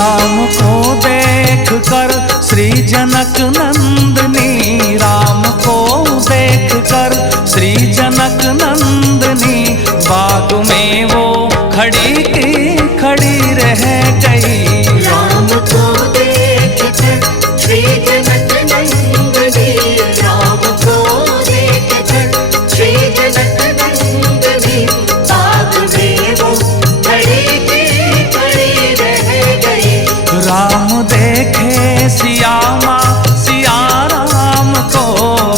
राम को देख कर श्री जनक नंदनी, राम को देख कर श्री जनक नंदनी, बाग में वो खड़ी की खड़ी रह गई। राम को देख कर श्री जनक नंदनी, राम को देख कर श्री जनक नंदनी, बाग में वो खड़ी की खड़ी रह गई। राम देखे सियामा सिया राम को,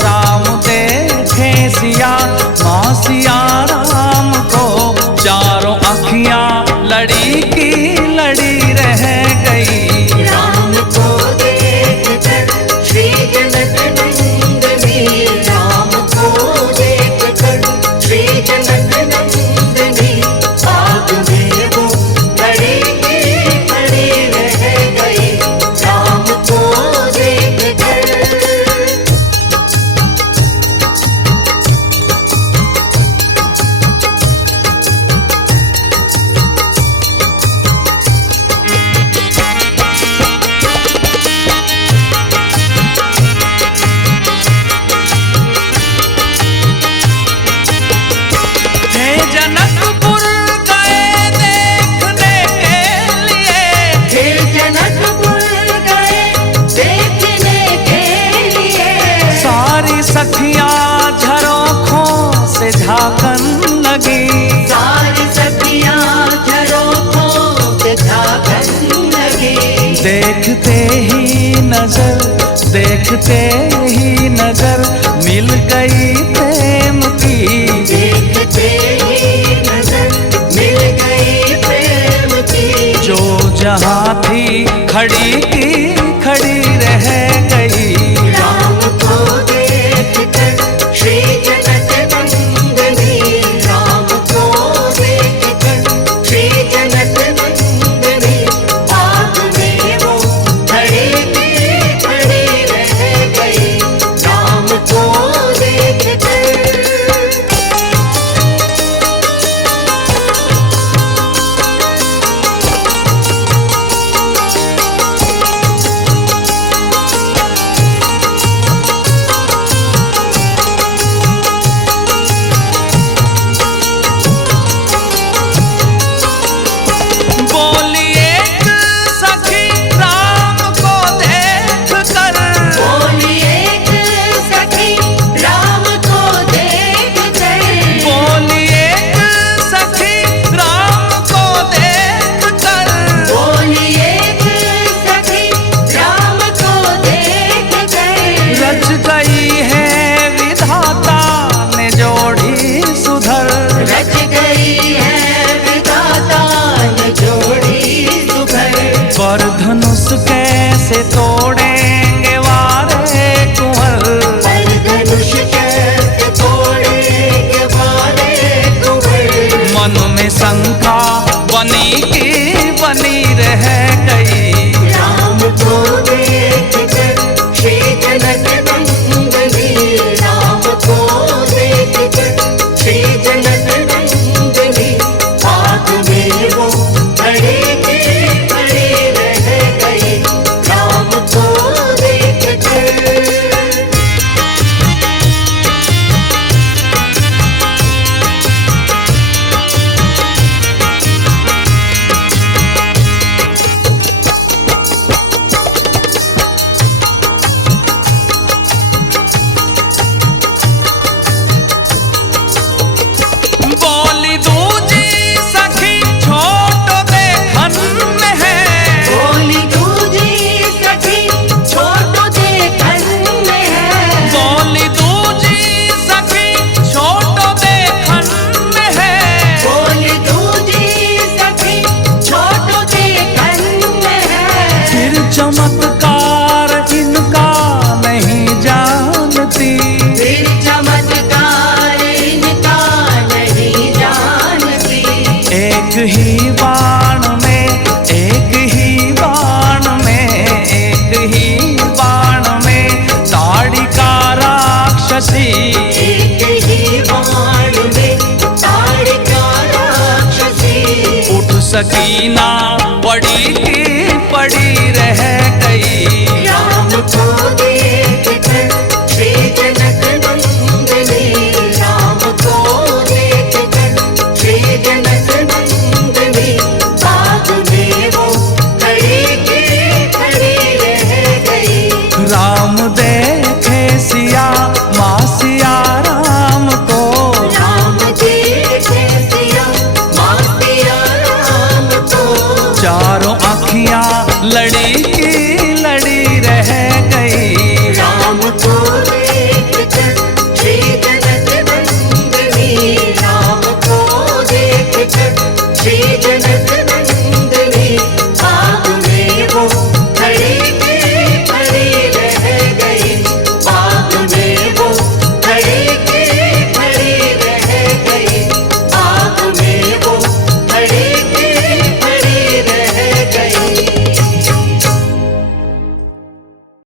राम देखे सिया माँ सिया राम को, चारों अखियां लड़ी की लड़ी रह गई। राम को देख कर श्री जनक नंदनी, राम को देख कर श्री जनक नंदनी, बाग में वो खड़ी की खड़ी रह गई। राम को देख कर हे जनकपुर गए देखने के लिए, हे जनकपुर गए देखने के लिए। सारी सखियां झरोखों से झांकन लगी, सारी सखियां झरोखों से झांकन लगी। देखते ही नजर, देखते ही नजर मिल गई प्रेम की, देखते ही नजर मिल गई प्रेम की। जो जहाँ थी खड़ी की खड़ी रह गई। राम को देख कर श्री जनक नंदनी, राम को देख कर श्री जनक नंदनी, बाग में वो खड़ी की खड़ी रह गई। राम को देख कर बोली एक सखी राम को देख कर, बोली एक सखी राम को देख कर, बोली एक सखी राम को देख कर, बोली एक सखी राम को देख कर। रच गई है विधाता ने जोड़ी सुधर, रच गई है विधाता ने जोड़ी सुधर। पर धनुष कैसे तोड़ेंगे वारे कुंवर, पर धनुष कैसे तोड़ेंगे वाले कुंवर। मन में शंका बनी की बनी रह गई। राम को देख कर श्री जनक नंदनी, राम को देख कर श्री जनक नंदनी, बाग में वो खड़ी की खड़ी रह गई। राम को देख कर बोली दूजी सखी छोट देखन में है, बोली दूजी सखी छोट देखन में है। बोली दूजी सखी छोट देखन में है, बोली दूजी सखी छोट देखन में है। फिर चमत्कार इनका नहीं जानती, फिर चमत्कार इनका नहीं जानती। एक ही बाण में, एक ही बाण में, एक ही बाण में ताड़िका राक्षसी, एक ही बाण में ताड़िका राक्षसी। उठ सकीना पड़ी की पड़ी रह गई। राम को देख कर श्री जनक नंदनी, राम को देख कर श्री जनक